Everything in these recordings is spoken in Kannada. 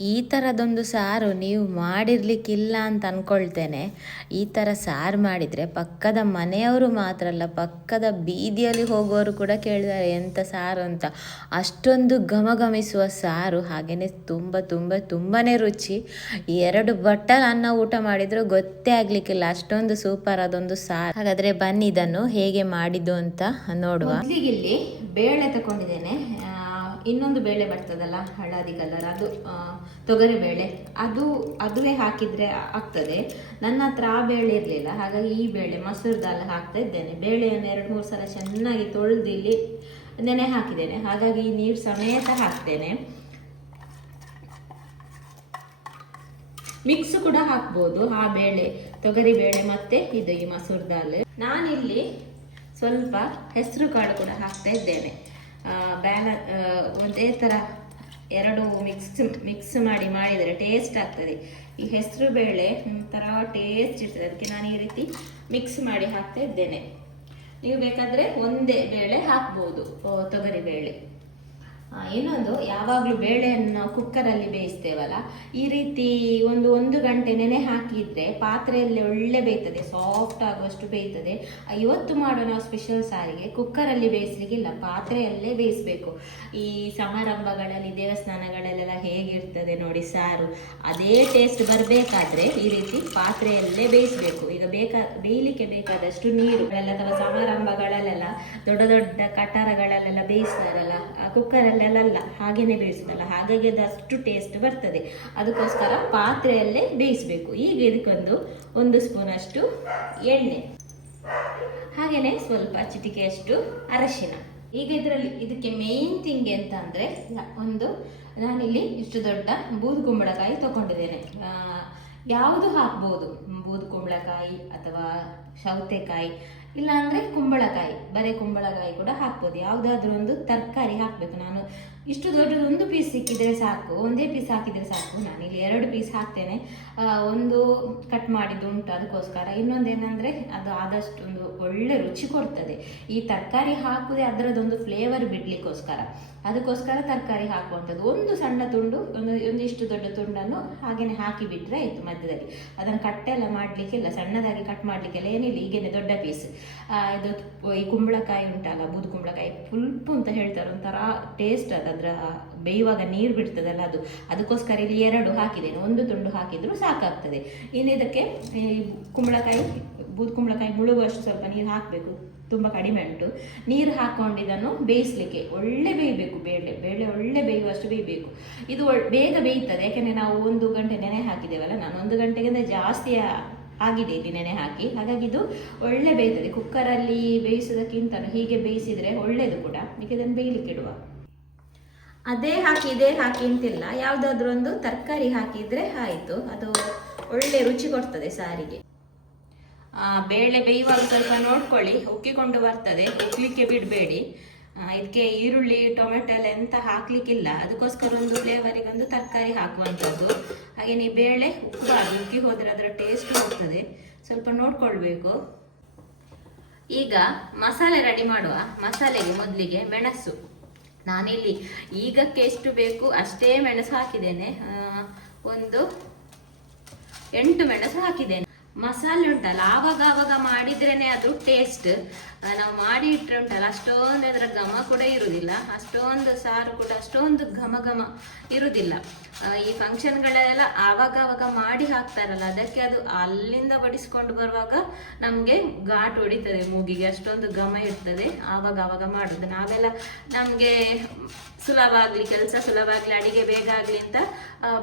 ಈ ಥರದೊಂದು ಸಾರು ನೀವು ಮಾಡಿರ್ಲಿಕ್ಕಿಲ್ಲ ಅಂತ ಅಂದ್ಕೊಳ್ತೇನೆ ಈ ಥರ ಸಾರು ಮಾಡಿದರೆ ಪಕ್ಕದ ಮನೆಯವರು ಮಾತ್ರ ಅಲ್ಲ, ಪಕ್ಕದ ಬೀದಿಯಲ್ಲಿ ಹೋಗುವವರು ಕೂಡ ಕೇಳಿದ್ದಾರೆ ಎಂಥ ಸಾರು ಅಂತ? ಅಷ್ಟೊಂದು ಘಮಘಮಿಸುವ ಸಾರು ಹಾಗೆಯೇ ತುಂಬ ತುಂಬ ತುಂಬಾ ರುಚಿ. ಎರಡು ಬಟ್ಟಲ್ ಅನ್ನ ಊಟ ಮಾಡಿದರೂ ಗೊತ್ತೇ ಆಗಲಿಕ್ಕಿಲ್ಲ ಅಷ್ಟೊಂದು ಸೂಪರ್ ಅದೊಂದು ಸಾರು. ಹಾಗಾದರೆ ಬನ್ನಿ ಇದನ್ನು ಹೇಗೆ ಮಾಡಿದ್ದು ಅಂತ ನೋಡುವ. ಇಲ್ಲಿ ಬೇಳೆ ತಗೊಂಡಿದ್ದೇನೆ ಇನ್ನೊಂದು ಬೇಳೆ ಬರ್ತದಲ್ಲ, ಹಳದಿ ಕಲರ್ ಅದು ತೊಗರಿ ಬೇಳೆ, ಅದು, ಅದುವೇ ಹಾಕಿದ್ರೆ ಆಗ್ತದೆ. ನನ್ನ ಹತ್ರ ಆ ಬೇಳೆ ಇರಲಿಲ್ಲ, ಹಾಗಾಗಿ ಈ ಬೇಳೆ ಮಸೂರ್ ದಾಲ್ ಹಾಕ್ತಾ ಇದ್ದೇನೆ. ಬೇಳೆಯನ್ನು ಎರಡು, ಮೂರು ಸಲ ಚೆನ್ನಾಗಿ ತೊಳೆದು ಇಲ್ಲಿ ನೆನೆ ಹಾಕಿದ್ದೇನೆ. ಹಾಗಾಗಿ ಈ ನೀರು ಸಮೇತ ಹಾಕ್ತೇನೆ. ಮಿಕ್ಸ್ ಕೂಡ ಹಾಕ್ಬೋದು, ಆ ಬೇಳೆ, ತೊಗರಿ ಬೇಳೆ ಮತ್ತೆ ಇದು ಈ ಮಸೂರ್ ದಾಲ್. ನಾನಿಲ್ಲಿ ಸ್ವಲ್ಪ ಹೆಸರು ಕಾಳು ಕೂಡ ಹಾಕ್ತಾ ಇದ್ದೇನೆ. ಬ್ಯಾಲ ಒಂದೇ ಥರ ಎರಡು ಮಿಕ್ಸ್ ಮಿಕ್ಸ್ ಮಾಡಿ ಮಾಡಿದರೆ ಟೇಸ್ಟ್ ಆಗ್ತದೆ. ಈ ಹೆಸರು ಬೇಳೆ ಒಂಥರ ಟೇಸ್ಟ್ ಇರ್ತದೆ. ಅದಕ್ಕೆ ನಾನು ಈ ರೀತಿ ಮಿಕ್ಸ್ ಮಾಡಿ ಹಾಕ್ತಾ ಇದ್ದೇನೆ. ನೀವು ಬೇಕಾದರೆ ಒಂದೇ ಬೇಳೆ ಹಾಕ್ಬೋದು. ತೊಗರಿ ಬೇಳೆ. ಇನ್ನೊಂದು, ಯಾವಾಗಲೂ ಬೇಳೆಯನ್ನು ಕುಕ್ಕರಲ್ಲಿ ಬೇಯಿಸ್ತೇವಲ್ಲ, ಈ ರೀತಿ ಒಂದು ಒಂದು ಗಂಟೆ ನೆನೆ ಹಾಕಿದರೆ ಪಾತ್ರೆಯಲ್ಲಿ ಒಳ್ಳೆ ಬೇಯ್ತದೆ ಸಾಫ್ಟ್ ಆಗುವಷ್ಟು ಬೇಯ್ತದೆ. ಇವತ್ತು ಮಾಡೋ ನಾವು ಸ್ಪೆಷಲ್ ಸಾರಿಗೆ ಕುಕ್ಕರಲ್ಲಿ ಬೇಯಿಸ್ಲಿಕ್ಕಿಲ್ಲ ಪಾತ್ರೆಯಲ್ಲೇ ಬೇಯಿಸ್ಬೇಕು. ಈ ಸಮಾರಂಭಗಳಲ್ಲಿ, ದೇವಸ್ಥಾನಗಳಲ್ಲೆಲ್ಲ ಹೇಗಿರ್ತದೆ ನೋಡಿ ಸಾರು, ಅದೇ ಟೇಸ್ಟ್ ಬರಬೇಕಾದ್ರೆ ಈ ರೀತಿ ಪಾತ್ರೆಯಲ್ಲೇ ಬೇಯಿಸ್ಬೇಕು. ಈಗ ಬೇಕಾ, ಬೇಯಲಿಕ್ಕೆ ಬೇಕಾದಷ್ಟು ನೀರು ಅಥವಾ ಸಮಾರಂಭಗಳಲ್ಲೆಲ್ಲ ದೊಡ್ಡ ದೊಡ್ಡ ಕಟಾರಗಳಲ್ಲೆಲ್ಲ ಬೇಯಿಸ್ತಾರಲ್ಲ, ಆ ಕುಕ್ಕರಲ್ಲೆಲ್ಲ ಅಲ್ಲ ಹಾಗೇನೆ ಬೇಯಿಸೋದಲ್ಲ ಹಾಗಾಗಿ ಅದು ಅಷ್ಟು ಟೇಸ್ಟ್ ಬರ್ತದೆ. ಅದಕ್ಕೋಸ್ಕರ ಪಾತ್ರೆಯಲ್ಲೇ ಬೇಯಿಸಬೇಕು. ಈಗ ಇದಕ್ಕೊಂದು ಒಂದು ಸ್ಪೂನ್ ಅಷ್ಟು ಎಣ್ಣೆ. ಹಾಗೇನೆ ಸ್ವಲ್ಪ ಚಿಟಿಕೆಯಷ್ಟು ಅರಶಿನ. ಈಗ ಇದರಲ್ಲಿ ಇದಕ್ಕೆ ಮೇನ್ ಥಿಂಗ್ ಎಂತ ಅಂದ್ರೆ ಒಂದು ನಾನಿಲ್ಲಿ ಇಷ್ಟು ದೊಡ್ಡ ಬೂದು ಕುಂಬಳಕಾಯಿ ತಗೊಂಡಿದ್ದೇನೆ. ಯಾವುದು ಹಾಕ್ಬೋದು? ಬೂದು ಕುಂಬಳಕಾಯಿ ಅಥವಾ ಸೌತೆಕಾಯಿ. ಇಲ್ಲ ಅಂದ್ರೆ ಕುಂಬಳಕಾಯಿ ಬರೀ ಕುಂಬಳಕಾಯಿ ಕೂಡ ಹಾಕ್ಬೋದು. ಯಾವುದಾದ್ರೂ ಒಂದು ತರಕಾರಿ ಹಾಕಬೇಕು. ನಾನು ಇಷ್ಟು ದೊಡ್ಡದು ಒಂದು ಪೀಸ್ ಸಿಕ್ಕಿದ್ರೆ ಸಾಕು, ಒಂದೇ ಪೀಸ್ ಹಾಕಿದ್ರೆ ಸಾಕು ನಾನು. ಇಲ್ಲಿ ಎರಡು ಪೀಸ್ ಹಾಕ್ತೇನೆ. ಒಂದು ಕಟ್ ಮಾಡಿದ್ದು ಉಂಟು ಅದಕ್ಕೋಸ್ಕರ. ಇನ್ನೊಂದೇನೆಂದರೆ, ಅದು ಆದಷ್ಟು ಒಂದು ಒಳ್ಳೆ ರುಚಿ ಕೊಡ್ತದೆ. ಈ ತರಕಾರಿ ಹಾಕುದೇ ಅದರದೊಂದು ಫ್ಲೇವರ್ ಬಿಡ್ಲಿಕ್ಕೋಸ್ಕರ. ಅದಕ್ಕೋಸ್ಕರ ತರಕಾರಿ ಹಾಕುವಂಥದ್ದು. ಒಂದು ಸಣ್ಣ ತುಂಡು, ಒಂದು, ಒಂದಿಷ್ಟು ದೊಡ್ಡ ತುಂಡನ್ನು ಹಾಗೇನೆ ಹಾಕಿ ಬಿಟ್ರೆ ಆಯ್ತು ಮಧ್ಯದಲ್ಲಿ. ಅದನ್ನು ಕಟ್ಟೆಲ್ಲ ಮಾಡ್ಲಿಕ್ಕಿಲ್ಲ, ಸಣ್ಣದಾಗಿ ಕಟ್ ಮಾಡಲಿಕ್ಕೆಲ್ಲ ಏನಿಲ್ಲ, ಈಗೇನೆ ದೊಡ್ಡ ಪೀಸ್ ಇದು ಈ ಕುಂಬಳಕಾಯಿ ಉಂಟಲ್ಲ, ಬೂದು ಕುಂಬಳಕಾಯಿ, ಪುಲ್ಪು ಅಂತ ಹೇಳ್ತಾರೆ, ಒಂಥರ ಟೇಸ್ಟ್ ಅದು. ಅದರ ಬೇಯುವಾಗ ನೀರು ಬಿಡ್ತದಲ್ಲ ಅದು. ಅದಕ್ಕೋಸ್ಕರ ಇಲ್ಲಿ ಎರಡು ಹಾಕಿದ್ದೇನೆ. ಒಂದು ತುಂಡು ಹಾಕಿದ್ರು ಸಾಕಾಗ್ತದೆ. ಇನ್ನು ಇದಕ್ಕೆ ಕುಂಬಳಕಾಯಿ, ಬೂದ್ ಕುಂಬಳಕಾಯಿ ಮುಳುಗುವಷ್ಟು ಸ್ವಲ್ಪ ನೀರು ಹಾಕಬೇಕು. ತುಂಬ ಕಡಿಮೆ ಉಂಟು. ನೀರು ಹಾಕೊಂಡು ಇದನ್ನು ಬೇಯಿಸ್ಲಿಕ್ಕೆ ಒಳ್ಳೆ ಬೇಯಬೇಕು. ಬೇಳೆ ಬೇಳೆ ಒಳ್ಳೆ ಬೇಯುವಷ್ಟು ಬೇಯಬೇಕು. ಇದು ಬೇಗ ಬೇಯ್ತದೆ. ಯಾಕೆಂದರೆ ನಾವು ಒಂದು ಗಂಟೆ ನೆನೆ ಹಾಕಿದ್ದೇವಲ್ಲ, ನಾನು ಒಂದು ಗಂಟೆಗಿಂತ ಜಾಸ್ತಿ ಆಗಿದೆ ಇಲ್ಲಿ ನೆನೆ ಹಾಕಿ. ಹಾಗಾಗಿ ಇದು ಒಳ್ಳೆ ಬೇಯ್ತದೆ. ಕುಕ್ಕರಲ್ಲಿ ಬೇಯಿಸೋದಕ್ಕಿಂತ ಹೀಗೆ ಬೇಯಿಸಿದರೆ ಒಳ್ಳೆಯದು ಕೂಡ. ಇದನ್ನು ಬೇಯಲಿಕ್ಕೆ ಇಡುವ. ಅದೇ ಹಾಕಿ, ಇದೇ ಹಾಕಿ ಅಂತಿಲ್ಲ. ಯಾವುದಾದ್ರೂ ಒಂದು ತರಕಾರಿ ಹಾಕಿದ್ರೆ ಆಯಿತು. ಅದು ಒಳ್ಳೆ ರುಚಿ ಕೊಡ್ತದೆ ಸಾರಿಗೆ. ಬೇಳೆ ಬೇಯುವಾಗ ಸ್ವಲ್ಪ ನೋಡ್ಕೊಳ್ಳಿ. ಉಕ್ಕಿಕೊಂಡು ಬರ್ತದೆ. ಉಕ್ಲಿಕ್ಕೆ ಬಿಡಬೇಡಿ. ಇದಕ್ಕೆ ಈರುಳ್ಳಿ, ಟೊಮೆಟೊ ಎಲ್ಲ ಎಂತ ಹಾಕ್ಲಿಕ್ಕಿಲ್ಲ. ಅದಕ್ಕೋಸ್ಕರ ಒಂದು ಫ್ಲೇವರಿಗೆ ಒಂದು ತರಕಾರಿ ಹಾಕುವಂಥದ್ದು. ಹಾಗೆ ನೀವು ಬೇಳೆ ಉಕ್ಕಬಾರ್ದು ಉಕ್ಕಿ ಹೋದರೆ ಅದರ ಟೇಸ್ಟ್ ಹೋಗ್ತದೆ. ಸ್ವಲ್ಪ ನೋಡ್ಕೊಳ್ಬೇಕು. ಈಗ ಮಸಾಲೆ ರೆಡಿ ಮಾಡುವ. ಮಸಾಲೆಗೆ ಮೊದಲಿಗೆ ಮೆಣಸು. ನಾನಿಲ್ಲಿ ಈಗಕ್ಕೆ ಎಷ್ಟು ಬೇಕು ಅಷ್ಟೇ ಮೆಣಸು ಹಾಕಿದ್ದೇನೆ. ಒಂದು ಎಂಟು ಮೆಣಸು ಹಾಕಿದ್ದೇನೆ. ಮಸಾಲೆ ಉಂಟಲ್ಲ, ಆವಾಗ ಆವಾಗ ಮಾಡಿದ್ರೇನೆ ಅದು ಟೇಸ್ಟ್ ನಾವು ಮಾಡಿ ಇಟ್ಟರೆ ಉಂಟಲ್ಲ ಅಷ್ಟೊಂದು ಅದರ ಘಮ ಕೂಡ ಇರುವುದಿಲ್ಲ ಅಷ್ಟೊಂದು ಸಾರು ಕೂಡ, ಅಷ್ಟೊಂದು ಘಮ ಘಮ ಇರುವುದಿಲ್ಲ ಈ ಫಂಕ್ಷನ್ಗಳೆಲ್ಲ ಆವಾಗ ಆವಾಗ ಮಾಡಿ ಹಾಕ್ತಾರಲ್ಲ, ಅದಕ್ಕೆ ಅದು ಅಲ್ಲಿಂದ ಬಡಿಸ್ಕೊಂಡು ಬರುವಾಗ ನಮಗೆ ಘಾಟ್ ಹೊಡಿತದೆ ಮೂಗಿಗೆ, ಅಷ್ಟೊಂದು ಘಮ ಇರ್ತದೆ, ಆವಾಗ ಆವಾಗ ಮಾಡೋದು. ನಾವೆಲ್ಲ ನಮಗೆ ಸುಲಭ ಆಗಲಿ ಕೆಲಸ ಸುಲಭ ಆಗಲಿ ಅಡಿಗೆ ಬೇಗ ಆಗಲಿ ಅಂತ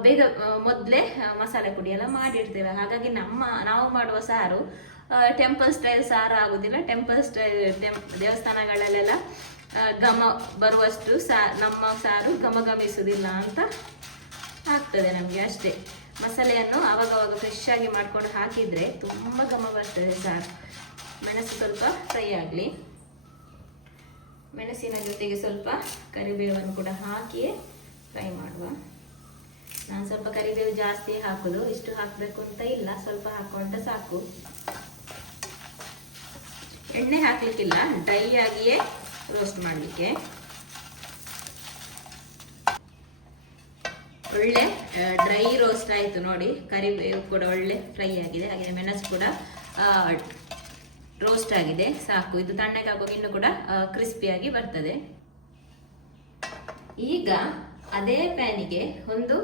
ಬೇಗ ಮೊದಲೇ ಮಸಾಲೆ ಪುಡಿ ಎಲ್ಲ ಮಾಡಿಡ್ತೇವೆ. ಹಾಗಾಗಿ ನಮ್ಮ, ನಾವು ಮಾಡುವ ಸಾರು ಟೆಂಪಲ್ ಸ್ಟೈಲ್ ಸಾರು ಆಗೋದಿಲ್ಲ. ಟೆಂಪಲ್ ಸ್ಟೈಲ್ ದೇವಸ್ಥಾನಗಳಲ್ಲೆಲ್ಲ ಗಮ ಬರುವಷ್ಟು ಸಾ, ನಮ್ಮ ಸಾರು ಘಮಘಮಿಸುವುದಿಲ್ಲ ಅಂತ ಆಗ್ತದೆ ನಮಗೆ ಅಷ್ಟೇ. ಮಸಾಲೆಯನ್ನು ಆವಾಗವಾಗ ಫ್ರೆಶ್ ಆಗಿ ಮಾಡ್ಕೊಂಡು ಹಾಕಿದ್ರೆ ತುಂಬ ಘಮ ಬರ್ತದೆ ಸಾರು. ಮೆಣಸು ಸ್ವಲ್ಪ ಫ್ರೈ ಆಗಲಿ. ಮೆಣಸಿನ ಜೊತೆಗೆ ಸ್ವಲ್ಪ ಕರಿಬೇವನ್ನು ಕೂಡ ಹಾಕಿ ಫ್ರೈ ಮಾಡುವ. ನಾನು ಸ್ವಲ್ಪ ಕರಿಬೇವು ಜಾಸ್ತಿ ಹಾಕೋದು. ಇಷ್ಟು ಹಾಕಬೇಕು ಅಂತ ಇಲ್ಲ. ಸ್ವಲ್ಪ ಹಾಕೊಂಡ್ರೆ ಸಾಕು. ಎಣ್ಣೆ ಹಾಕ್ಲಿಕ್ಕಿಲ್ಲ. ಡ್ರೈ ಆಗಿಯೇ ರೋಸ್ಟ್ ಮಾಡಲಿಕ್ಕೆ. ಒಳ್ಳೆ ಡ್ರೈ ರೋಸ್ಟ್ ಆಯಿತು ನೋಡಿ. ಕರಿಬೇವು ಕೂಡ ಒಳ್ಳೆ ಫ್ರೈ ಆಗಿದೆ. ಹಾಗೆ ಮೆಣಸು ಕೂಡ ರೋಸ್ಟ್ ಆಗಿದೆ. ಸಾಕು. ಇದು ತಣ್ಣಗಾಗುವಾಗ ಇನ್ನು ಕೂಡ ಕ್ರಿಸ್ಪಿಯಾಗಿ ಬರ್ತದೆ. ಈಗ ಅದೇ ಪ್ಯಾನಿಗೆ ಒಂದು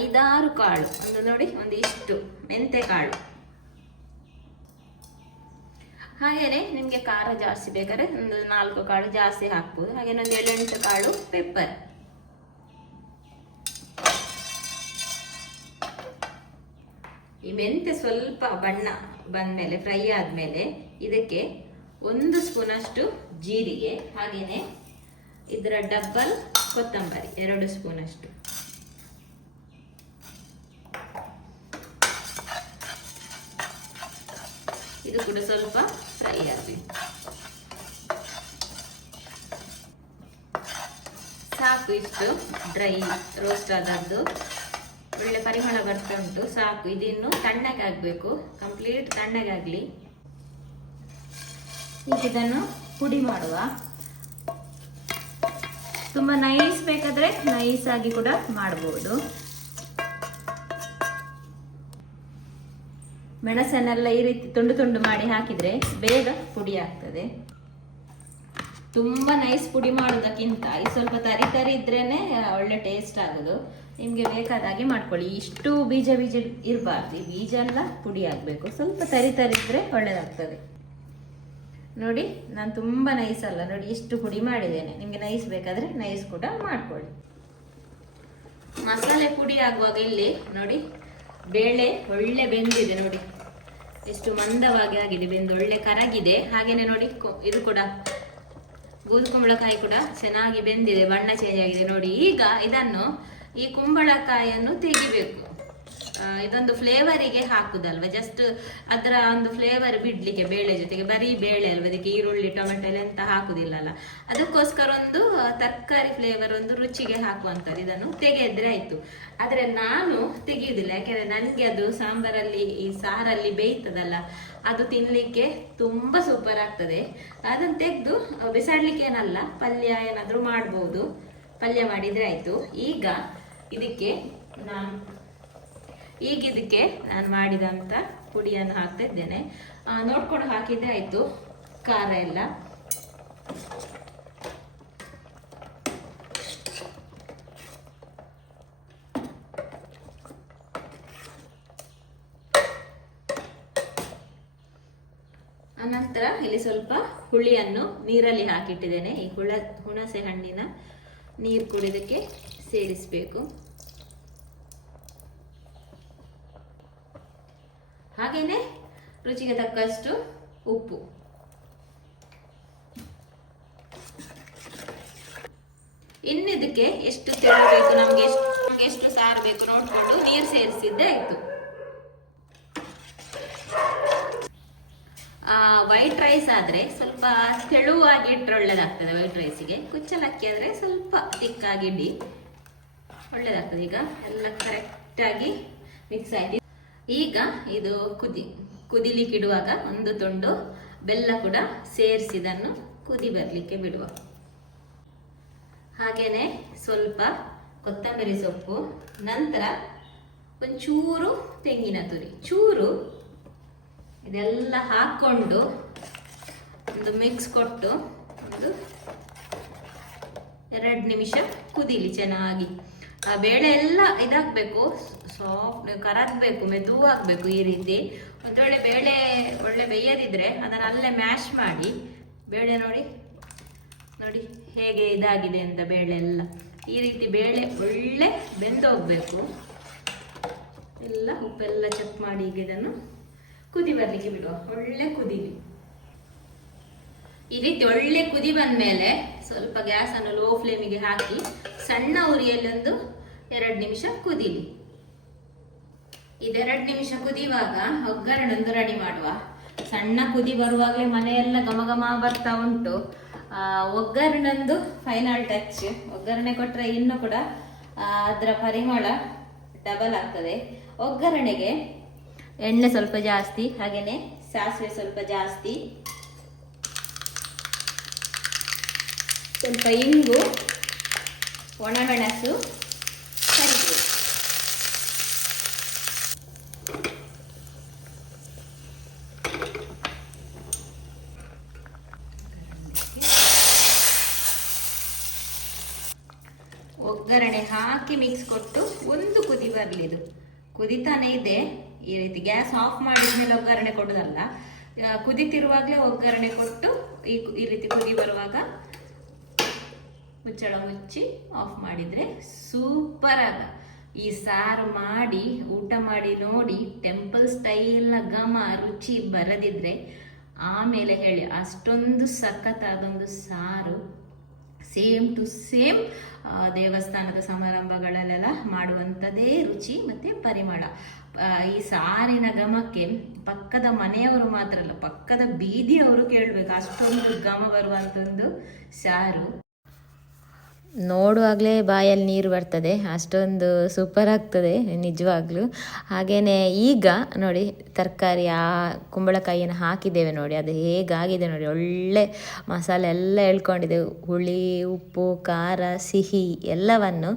ಐದಾರು ಕಾಳು. ಒಂದು ನೋಡಿ, ಒಂದು ಇಷ್ಟು ಮೆಂತೆ ಕಾಳು. ಹಾಗೇನೆ ನಿಮಗೆ ಖಾರ ಜಾಸ್ತಿ ಬೇಕಾದ್ರೆ ಒಂದು ನಾಲ್ಕು ಕಾಳು ಜಾಸ್ತಿ ಹಾಕ್ಬೋದು. ಹಾಗೇನೆ ಒಂದು ಏಳೆಂಟು ಕಾಳು ಪೆಪ್ಪರ್ ಈ ಮೆಂತೆ ಸ್ವಲ್ಪ ಬಣ್ಣ ಬಂದಮೇಲೆ, ಫ್ರೈ ಆದಮೇಲೆ ಇದಕ್ಕೆ ಒಂದು ಸ್ಪೂನಷ್ಟು ಜೀರಿಗೆ, ಹಾಗೆಯೇ ಇದರ ಡಬ್ಬಲ್ ಕೊತ್ತಂಬರಿ, ಎರಡು ಸ್ಪೂನಷ್ಟು. ಇದು ಕೂಡ ಸ್ವಲ್ಪ ಫ್ರೈ ಆಗಿ ಸಾಕು ಇಷ್ಟು ಡ್ರೈ ರೋಸ್ಟ್ ಆದದ್ದು. ಒಳ್ಳೆ ಪರಿಮಳ ಬರ್ತಾ ಉಂಟು. ಸಾಕು, ಇದಿನ್ನು ತಣ್ಣಗಾಗಬೇಕು ಕಂಪ್ಲೀಟ್ ತಣ್ಣಗಾಗಲಿ ಈಗ ಇದನ್ನು ಪುಡಿ ಮಾಡುವ. ತುಂಬ ನೈಸ್ ಬೇಕಾದ್ರೆ ನೈಸ್ ಆಗಿ ಕೂಡ ಮಾಡಬಹುದು ಮೆಣಸನ್ನೆಲ್ಲ ಈ ರೀತಿ ತುಂಡು ತುಂಡು ಮಾಡಿ ಹಾಕಿದ್ರೆ ಬೇಗ ಪುಡಿ ಆಗ್ತದೆ. ತುಂಬ ನೈಸ್ ಪುಡಿ ಮಾಡೋದಕ್ಕಿಂತ ಈ ಸ್ವಲ್ಪ ತರಿ ತರಿ ಇದ್ರೇನೆ ಒಳ್ಳೆ ಟೇಸ್ಟ್ ಆಗೋದು. ನಿಮಗೆ ಬೇಕಾದ ಹಾಗೆ ಮಾಡ್ಕೊಳ್ಳಿ. ಇಷ್ಟು ಬೀಜ ಬೀಜ ಇರಬಾರ್ದು. ಬೀಜ ಎಲ್ಲ ಪುಡಿ ಆಗಬೇಕು. ಸ್ವಲ್ಪ ತರಿ ತರಿ ಇದ್ರೆ ಒಳ್ಳೆಯದಾಗ್ತದೆ ನೋಡಿ, ನಾನು ತುಂಬ ನೈಸ್ ಅಲ್ಲ. ನೋಡಿ, ಇಷ್ಟು ಪುಡಿ ಮಾಡಿದ್ದೇನೆ. ನಿಮಗೆ ನೈಸ್ ಬೇಕಾದರೆ ನೈಸ್ ಕೂಡ ಮಾಡ್ಕೊಳ್ಳಿ. ಮಸಾಲೆ ಪುಡಿ ಆಗುವಾಗ ಇಲ್ಲಿ, ನೋಡಿ, ಬೇಳೆ ಒಳ್ಳೆ ಬೆಂದಿದೆ, ನೋಡಿ. ಎಷ್ಟು ಮಂದವಾಗಿ ಆಗಿದೆ, ಬೆಂದು ಒಳ್ಳೆ ಕರಗಿದೆ. ಹಾಗೇನೆ ನೋಡಿ ಇದು ಕೂಡ ಬೂದು ಕುಂಬಳಕಾಯಿ ಕೂಡ ಚೆನ್ನಾಗಿ ಬೆಂದಿದೆ. ಬಣ್ಣ ಚೇಂಜ್ ಆಗಿದೆ. ನೋಡಿ, ಈಗ ಇದನ್ನು ಈ ಕುಂಬಳಕಾಯಿಯನ್ನು ತೆಗಿಬೇಕು. ಇದೊಂದು ಫ್ಲೇವರಿಗೆ ಹಾಕುದಲ್ವ? ಜಸ್ಟ್ ಅದರ ಒಂದು ಫ್ಲೇವರ್ ಬಿಡ್ಲಿಕ್ಕೆ, ಬೇಳೆ ಜೊತೆಗೆ, ಬರೀ ಬೇಳೆ ಅಲ್ವಾ? ಅದಕ್ಕೆ ಈರುಳ್ಳಿ, ಟೊಮೆಟೊ ಎಂತ ಹಾಕುದಿಲ್ಲಲ್ಲ. ಅದಕ್ಕೋಸ್ಕರ ಒಂದು ತರಕಾರಿ ಫ್ಲೇವರ್ ಒಂದು ರುಚಿಗೆ ಹಾಕುವಂಥದ್ದು ಇದನ್ನು ತೆಗೆದ್ರೆ ಆಯ್ತು. ಆದ್ರೆ ನಾನು ತೆಗೆಯುವುದಿಲ್ಲ ಯಾಕೆಂದ್ರೆ ನನಗೆ ಅದು ಸಾಂಬಾರಲ್ಲಿ, ಈ ಸಾರಲ್ಲಿ ಬೇಯ್ತದಲ್ಲ, ಅದು ತಿನ್ಲಿಕ್ಕೆ ತುಂಬಾ ಸೂಪರ್ ಆಗ್ತದೆ. ಅದನ್ನು ತೆಗೆದು ಬಿಸಾಡ್ಲಿಕ್ಕೆ ಏನಲ್ಲ, ಪಲ್ಯ ಏನಾದರೂ ಮಾಡ್ಬೋದು. ಪಲ್ಯ ಮಾಡಿದ್ರೆ ಆಯ್ತು. ಈಗ ಇದಕ್ಕೆ ನಾನು ಈಗ ಇದಕ್ಕೆ ನಾನು ಮಾಡಿದಂಥ ಪುಡಿಯನ್ನು ಹಾಕ್ತಾ ಇದ್ದೇನೆ. ನೋಡ್ಕೊಂಡು ಹಾಕಿದ್ರೆ ಆಯ್ತು. ಖಾರ ಎಲ್ಲ. ಅನಂತರ ಇಲ್ಲಿ ಸ್ವಲ್ಪ ಹುಳಿಯನ್ನು ನೀರಲ್ಲಿ ಹಾಕಿಟ್ಟಿದ್ದೇನೆ. ಈ ಹುಳ, ಹುಣಸೆ ಹಣ್ಣಿನ ನೀರು ಕುಡಿದಕ್ಕೆ ಸೇರಿಸಬೇಕು ಹಾಗೇನೆ ರುಚಿಗೆ ತಕ್ಕಷ್ಟು ಉಪ್ಪು. ಇನ್ನಿದಕ್ಕೆ ಎಷ್ಟು ತೆಳು ಬೇಕು, ನಮ್ಗೆ ಎಷ್ಟು ನಮ್ಗೆ ಎಷ್ಟು ಸಾರು ಬೇಕು ನೋಡ್ಕೊಂಡು ನೀರು ಸೇರಿಸಿದ್ದೆ ಆಯ್ತು. ವೈಟ್ ರೈಸ್ ಆದ್ರೆ ಸ್ವಲ್ಪ ತೆಳುವಾಗಿ ಇಟ್ಟರೆ ಒಳ್ಳೇದಾಗ್ತದೆ ವೈಟ್ ರೈಸಿಗೆ ಕುಚ್ಚಲಕ್ಕಿ ಆದ್ರೆ ಸ್ವಲ್ಪ ತಿಕ್ಕಾಗಿ ಇಡಿ. ಒಳ್ಳೇದಾಗ್ತದೆ. ಈಗ ಎಲ್ಲ ಕರೆಕ್ಟಾಗಿ ಮಿಕ್ಸ್ ಆಗಿ. ಈಗ ಇದು ಕುದಿ. ಕುದಿಲಿಕ್ಕೆ ಇಡುವಾಗ ಒಂದು ತುಂಡು ಬೆಲ್ಲ ಕೂಡ ಸೇರಿಸಿದನ್ನು ಕುದಿ ಬರಲಿಕ್ಕೆ ಬಿಡುವ. ಹಾಗೇನೆ ಸ್ವಲ್ಪ ಕೊತ್ತಂಬರಿ ಸೊಪ್ಪು, ನಂತರ ಒಂಚೂರು ತೆಂಗಿನ ತುರಿ. ಚೂರು ಇದೆಲ್ಲ ಹಾಕ್ಕೊಂಡು ಒಂದು ಮಿಕ್ಸ್ ಕೊಟ್ಟು ಒಂದು ಎರಡು ನಿಮಿಷ ಕುದಿಲಿ ಚೆನ್ನಾಗಿ. ಆ ಬೇಳೆ ಎಲ್ಲ ಇದಾಗಬೇಕು. ಸಾಫ್ಟ್ ಕರಗಬೇಕು ಮೆದುವಾಗಬೇಕು ಈ ರೀತಿ. ಒಂದು ವೇಳೆ ಬೇಳೆ, ಒಳ್ಳೆ ಬೇಯದಿದ್ರೆ ಅದನ್ನು ಅಲ್ಲೇ ಮ್ಯಾಶ್ ಮಾಡಿ, ಬೇಳೆ ನೋಡಿ ನೋಡಿ ಹೇಗೆ ಇದಾಗಿದೆ ಅಂತ ಬೇಳೆ ಎಲ್ಲ. ಈ ರೀತಿ ಬೇಳೆ ಒಳ್ಳೆ ಬೆಂದೋಗ್ಬೇಕು ಎಲ್ಲ ಉಪ್ಪೆಲ್ಲ ಚೆಕ್ ಮಾಡಿ ಈಗ ಇದನ್ನು ಕುದಿ ಬರಲಿಕ್ಕೆ ಬಿಡುವ ಒಳ್ಳೆ ಕುದಿಲಿ ಈ ರೀತಿ ಒಳ್ಳೆ ಕುದಿ ಬಂದ್ಮೇಲೆ ಸ್ವಲ್ಪ ಗ್ಯಾಸನ್ನು ಲೋ ಫ್ಲೇಮಿಗೆ ಹಾಕಿ ಸಣ್ಣ ಉರಿಯಲ್ಲಿ ಒಂದು ಎರಡು ನಿಮಿಷ ಕುದಿಲಿ. ಇದೆರಡು ನಿಮಿಷ ಕುದಿಯುವಾಗ ಒಗ್ಗರಣೆ ಒಂದು ರೆಡಿ ಮಾಡುವ. ಸಣ್ಣ ಕುದಿ ಬರುವಾಗಲೇ ಮನೆಯೆಲ್ಲ ಘಮ ಬರ್ತಾ ಉಂಟು. ಒಗ್ಗರಣೆಂದು ಫೈನಲ್ ಟಚ್ ಒಗ್ಗರಣೆ ಕೊಟ್ಟರೆ ಇನ್ನು ಕೂಡ ಅದರ ಪರಿಮಳ ಡಬಲ್ ಆಗ್ತದೆ. ಒಗ್ಗರಣೆಗೆ ಎಣ್ಣೆ ಸ್ವಲ್ಪ ಜಾಸ್ತಿ ಹಾಗೆಯೇ ಸಾಸಿವೆ ಸ್ವಲ್ಪ ಜಾಸ್ತಿ. ಸ್ವಲ್ಪ ಇಂಗು ಒಣಮೆಣಸು ಒಗ್ಗರಣೆ ಹಾಕಿ ಮಿಕ್ಸ್ ಕೊಟ್ಟು ಒಂದು ಕುದಿ ಬರಲಿ ಇದು. ಕುದಿತಾನೆ ಇದೆ. ಈ ರೀತಿ ಗ್ಯಾಸ್ ಆಫ್ ಮಾಡಿದ್ಮೇಲೆ ಒಗ್ಗರಣೆ ಕೊಡೋದಲ್ಲ. ಕುದಿತಿರುವಾಗಲೇ ಒಗ್ಗರಣೆ ಕೊಟ್ಟು ಈ ಈ ರೀತಿ ಕುದಿ ಬರುವಾಗ ಮುಚ್ಚಳ ಮುಚ್ಚಿ ಆಫ್ ಮಾಡಿದರೆ ಸೂಪರ್ ಆಗ. ಈ ಸಾರು ಮಾಡಿ, ಊಟ ಮಾಡಿ ನೋಡಿ ಟೆಂಪಲ್ ಸ್ಟೈಲ್ನ ಘಮ, ರುಚಿ ಬರದಿದ್ರೆ ಆಮೇಲೆ ಹೇಳಿ ಅಷ್ಟೊಂದು ಸಖತ್ತಾದೊಂದು ಸಾರು ಸೇಮ್ ಟು ಸೇಮ್ ದೇವಸ್ಥಾನದ ಸಮಾರಂಭಗಳಲ್ಲೆಲ್ಲ ಮಾಡುವಂಥದ್ದೇ ರುಚಿ ಮತ್ತು ಪರಿಮಳ. ಈ ಸಾರಿನ ಘಮಕ್ಕೆ ಪಕ್ಕದ ಮನೆಯವರು ಮಾತ್ರ ಅಲ್ಲ, ಪಕ್ಕದ ಬೀದಿಯವರು ಕೇಳಬೇಕು. ಅಷ್ಟೊಂದು ಘಮ ಬರುವಂಥದ್ದು ಸಾರು. ನೋಡುವಾಗಲೇ ಬಾಯಲ್ಲಿ ನೀರು ಬರ್ತದೆ. ಅಷ್ಟೊಂದು ಸೂಪರ್ ಆಗ್ತದೆ, ನಿಜವಾಗ್ಲೂ. ಹಾಗೆಯೇ ಈಗ ನೋಡಿ, ತರಕಾರಿ ಆ ಕುಂಬಳಕಾಯಿಯನ್ನು ಹಾಕಿದ್ದೇವೆ ನೋಡಿ, ಅದು ಹೇಗಾಗಿದೆ ನೋಡಿ, ಒಳ್ಳೆ ಮಸಾಲೆ ಎಲ್ಲ ಎಳ್ಕೊಂಡಿದೆ. ಹುಳಿ, ಉಪ್ಪು, ಖಾರ, ಸಿಹಿ ಎಲ್ಲವನ್ನು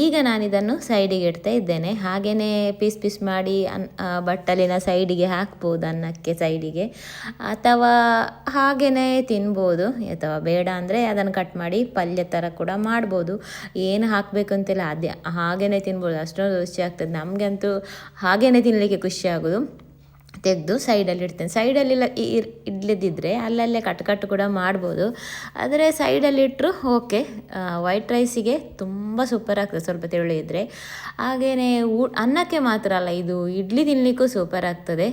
ಈಗ ನಾನಿದನ್ನು ಸೈಡಿಗೆ ಇಡ್ತಾ ಇದ್ದೇನೆ. ಹಾಗೆಯೇ ಪೀಸ್ ಪೀಸ್ ಮಾಡಿ ಅನ್ ಬಟ್ಟಲಿನ ಸೈಡಿಗೆ ಹಾಕ್ಬೋದು, ಅನ್ನಕ್ಕೆ ಸೈಡಿಗೆ ಅಥವಾ ಹಾಗೆಯೇ ತಿನ್ಬೋದು, ಅಥವಾ ಬೇಡ ಅಂದರೆ ಅದನ್ನು ಕಟ್ ಮಾಡಿ ಪಲ್ಯ ಥರ ಕೂಡ ಮಾಡ್ಬೋದು. ಏನು ಹಾಕಬೇಕು ಅಂತೆಲ್ಲ ಅದೇ ಹಾಗೇ ತಿನ್ಬೋದು. ಅಷ್ಟೊಂದು ರುಚಿ ಆಗ್ತದೆ. ನಮಗಂತೂ ಹಾಗೇ ತಿನ್ನಲಿಕ್ಕೆ ಖುಷಿ ಆಗೋದು. ತೆಗೆದು ಸೈಡಲ್ಲಿ ಇಡ್ತೇನೆ. ಸೈಡಲ್ಲಿ ಇಡ್ಲಿದ್ದಿದ್ರೆ ಅಲ್ಲಲ್ಲೇ ಕಟ್ ಕಟ್ ಕೂಡ ಮಾಡ್ಬೋದು. ಆದರೆ ಸೈಡಲ್ಲಿಟ್ಟರು ಓಕೆ. ವೈಟ್ ರೈಸಿಗೆ ತುಂಬ ಸೂಪರ್ ಆಗ್ತದೆ ಸ್ವಲ್ಪ ತೆಳು ಇದ್ದರೆ ಹಾಗೆಯೇ ಊ, ಅನ್ನಕ್ಕೆ ಮಾತ್ರ ಅಲ್ಲ, ಇದು ಇಡ್ಲಿ ತಿನ್ನಲಿಕ್ಕೂ ಸೂಪರ್ ಆಗ್ತದೆ.